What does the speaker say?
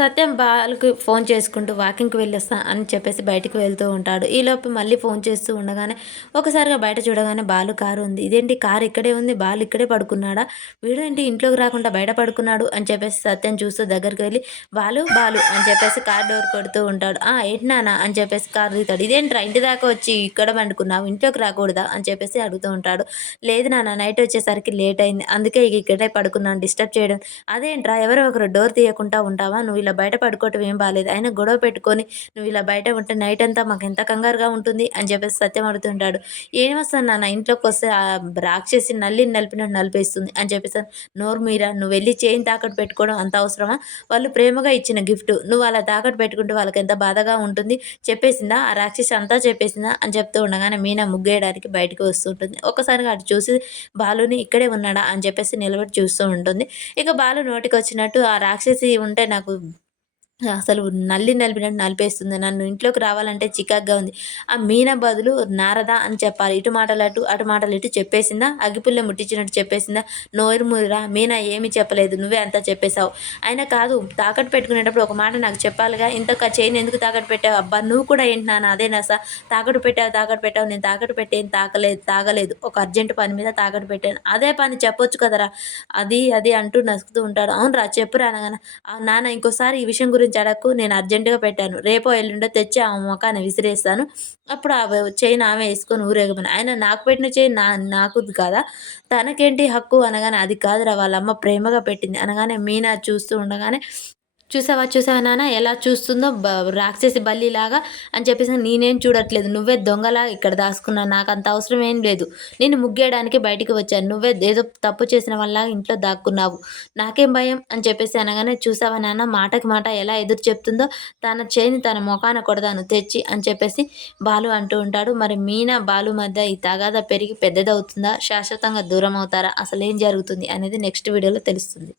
సత్యం బాలుకి ఫోన్ చేసుకుంటూ వాకింగ్కి వెళ్ళొస్తా అని చెప్పేసి బయటికి వెళ్తూ ఉంటాడు. ఈలోపు మళ్ళీ ఫోన్ చేస్తూ ఉండగానే ఒకసారిగా బయట చూడగానే బాలు కారు ఉంది. ఇదేంటి కారు ఇక్కడే ఉంది? బాలు ఇక్కడే పడుకున్నాడా? వీడు ఏంటి ఇంట్లోకి రాకుండా బయట పడుకున్నాడు? అని చెప్పేసి సత్యం చూస్తూ దగ్గరికి వెళ్ళి బాలు బాలు అని చెప్పేసి కార్ డోర్ కొడుతూ ఉంటాడు. ఆ ఏంటి నాన్న? అని చెప్పేసి కారు దిగుతాడు. ఇదేంట్రా ఇంటి దాకా వచ్చి ఇక్కడ పండుకున్నావు? ఇంట్లోకి రాకూడదా? అని చెప్పేసి అడుగుతూ ఉంటాడు. లేదు నాన్న నైట్ వచ్చేసరికి లేట్ అయింది. అందుకే ఇక ఇక్కడే పడుకున్నాను డిస్టర్బ్ చేయడం. అదేంట్రా ఎవరో ఒకరు డోర్ తీయకుండా ఉంటావా? నువ్వు ఇలా బయట పడుకోవటం ఏం బాగాలేదు అయినా గొడవ పెట్టుకొని నువ్వు ఇలా బయట ఉంటే నైట్ అంతా మాకు ఎంత కంగారుగా ఉంటుంది అని చెప్పేసి సత్యం అడుగుతుంటాడు. ఏం వస్తాను నాన్న? ఇంట్లోకి వస్తే రాక్షసి నల్లి నలిపినట్టు నలిపేస్తుంది అని చెప్పేసి నోరు మీరా? నువ్వు వెళ్ళి చేయిని తాకట్టు పెట్టుకోవడం అంత అవసరమా? వాళ్ళు ప్రేమగా ఇచ్చిన గిఫ్ట్. నువ్వు అలా తాకట్టు పెట్టుకుంటే వాళ్ళకి ఎంత బాధగా ఉంటుంది? చెప్పేసిందా? ఆ రాక్షసి అంతా చెప్పేసిందా? అని చెప్తూ ఉండగానే మీనా ముగ్గేయడానికి బయటకు వస్తుంటుంది. ఒకసారిగా అటు చూసి బాలుని ఇక్కడే ఉన్నాడా? అని చెప్పేసి నిలబడి చూస్తూ ఉంటుంది. ఇక బాలు నోటికి వచ్చినట్టు ఆ రాక్షసి ఉంటే నాకు అసలు నల్లి నలిపినట్టు నలిపేస్తుంది. నన్ను ఇంట్లోకి రావాలంటే చికాగ్గా ఉంది. ఆ మీన బదులు నారదా అని చెప్పాలి. ఇటు మాటలు అటు అటు మాటలు ఇటు చెప్పేసిందా? అగిపుల్ల ముట్టించినట్టు చెప్పేసిందా? నోరు మురిరా మీనా ఏమి చెప్పలేదు. నువ్వే అంతా చెప్పేశావు. అయినా కాదు తాకట్టు పెట్టుకునేటప్పుడు ఒక మాట నాకు చెప్పాలిగా. ఇంత చైన్ ఎందుకు తాకట్టు పెట్టావు? అబ్బా నువ్వు కూడా ఏంటి నాన్న అదేనా సార్ తాకట్టు పెట్టావు తాకట్టు పెట్టావు. నేను తాకట్టు పెట్టేం తాకలేదు తాగలేదు. ఒక అర్జెంట్ పని మీద తాకట్టు పెట్టాను. అదే పని చెప్పొచ్చు కదరా. అది అది అంటూ నసుకుతూ ఉంటాడు. అవునరా చెప్పురా అనగానే నాన్న ఇంకోసారి ఈ విషయం గురించి జడకు నేను అర్జెంటుగా పెట్టాను. రేపో ఎల్లుండో తెచ్చి ఆ మొఖాన్ని విసిరేస్తాను. అప్పుడు ఆ చైన్ ఆమె వేసుకొని ఊరేగమని. ఆయన నాకు పెట్టిన చైన్ నా నాకు కాదా? తనకేంటి హక్కు అనగానే అది కాదురా వాళ్ళ అమ్మ ప్రేమగా పెట్టింది. అనగానే మీనా చూస్తూ ఉండగానే చూసావా చూసావా నాన్న ఎలా చూస్తుందో బ రాక్షసి బల్లిలాగా అని చెప్పేసి నేనేం చూడట్లేదు. నువ్వే దొంగలా ఇక్కడ దాచుకున్నా నాకు అంత అవసరం ఏం లేదు. నేను ముగ్గేయడానికి బయటికి వచ్చాను. నువ్వే ఏదో తప్పు చేసిన వల్ల ఇంట్లో దాక్కున్నావు. నాకేం భయం అని చెప్పేసి అనగానే చూసావా నాన్న మాటకి మాట ఎలా ఎదురు చెప్తుందో తన చేని తన ముఖాన కొడదాను తెచ్చి అని చెప్పేసి బాలు అంటూ ఉంటాడు. మరి మీనా బాలు మధ్య ఈ తగాద పెరిగి పెద్దదవుతుందా? శాశ్వతంగా దూరం అవుతారా అసలు ఏం జరుగుతుంది అనేది నెక్స్ట్ వీడియోలో తెలుస్తుంది.